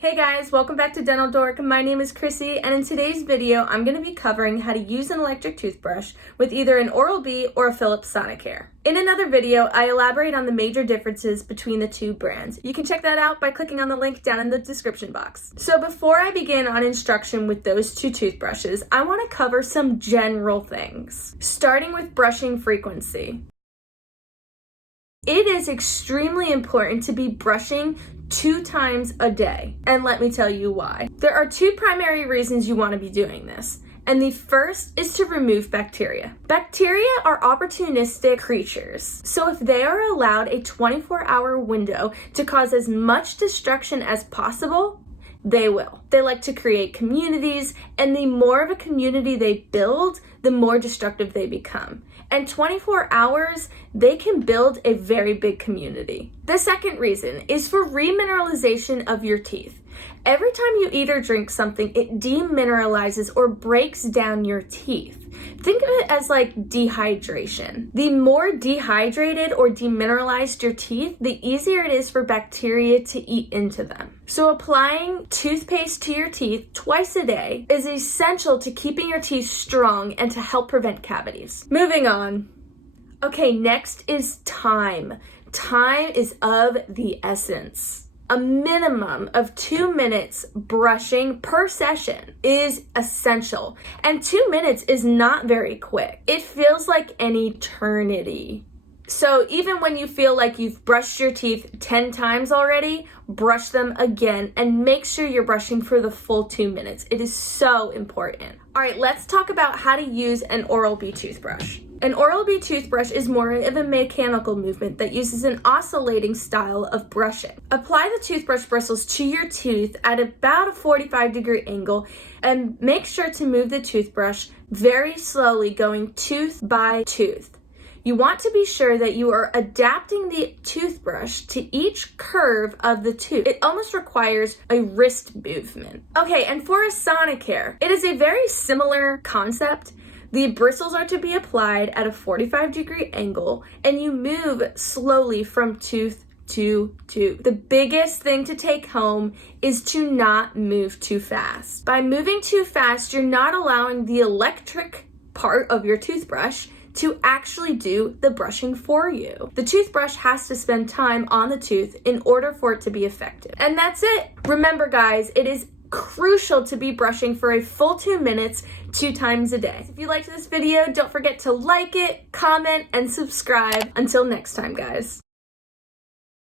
Hey guys, welcome back to Dental Dork. My name is Chrissy, and in today's video, I'm going to be covering how to use an electric toothbrush with either an Oral-B or a Philips Sonicare. In another video, I elaborate on the major differences between the two brands. You can check that out by clicking on the link down in the description box. So before I begin on instruction with those two toothbrushes, I want to cover some general things, starting with brushing frequency. It is extremely important to be brushing 2 times a day, and let me tell you why. There are 2 primary reasons you want to be doing this, and the first is to remove bacteria. Bacteria are opportunistic creatures, so if they are allowed a 24-hour window to cause as much destruction as possible, they will. They like to create communities, and the more of a community they build, the more destructive they become. And 24 hours, they can build a very big community. The second reason is for remineralization of your teeth. Every time you eat or drink something, it demineralizes or breaks down your teeth. Think of it as like dehydration. The more dehydrated or demineralized your teeth, the easier it is for bacteria to eat into them. So applying toothpaste to your teeth twice a day is essential to keeping your teeth strong and to help prevent cavities. Moving on. Okay, next is time. Time is of the essence. A minimum of 2 minutes brushing per session is essential. And 2 minutes is not very quick. It feels like an eternity. So even when you feel like you've brushed your teeth 10 times already, brush them again and make sure you're brushing for the full 2 minutes. It is so important. All right, let's talk about how to use an Oral-B toothbrush. An Oral-B toothbrush is more of a mechanical movement that uses an oscillating style of brushing. Apply the toothbrush bristles to your tooth at about a 45-degree angle and make sure to move the toothbrush very slowly, going tooth by tooth. You want to be sure that you are adapting the toothbrush to each curve of the tooth. It almost requires a wrist movement. Okay, and for a Sonicare, it is a very similar concept. The bristles are to be applied at a 45-degree angle, and you move slowly from tooth to tooth. The biggest thing to take home is to not move too fast. By moving too fast, you're not allowing the electric part of your toothbrush to actually do the brushing for you. The toothbrush has to spend time on the tooth in order for it to be effective. And that's it. Remember guys, it is crucial to be brushing for a full 2 minutes 2 times a day. If you liked this video, don't forget to like it, comment, and subscribe. Until next time, guys.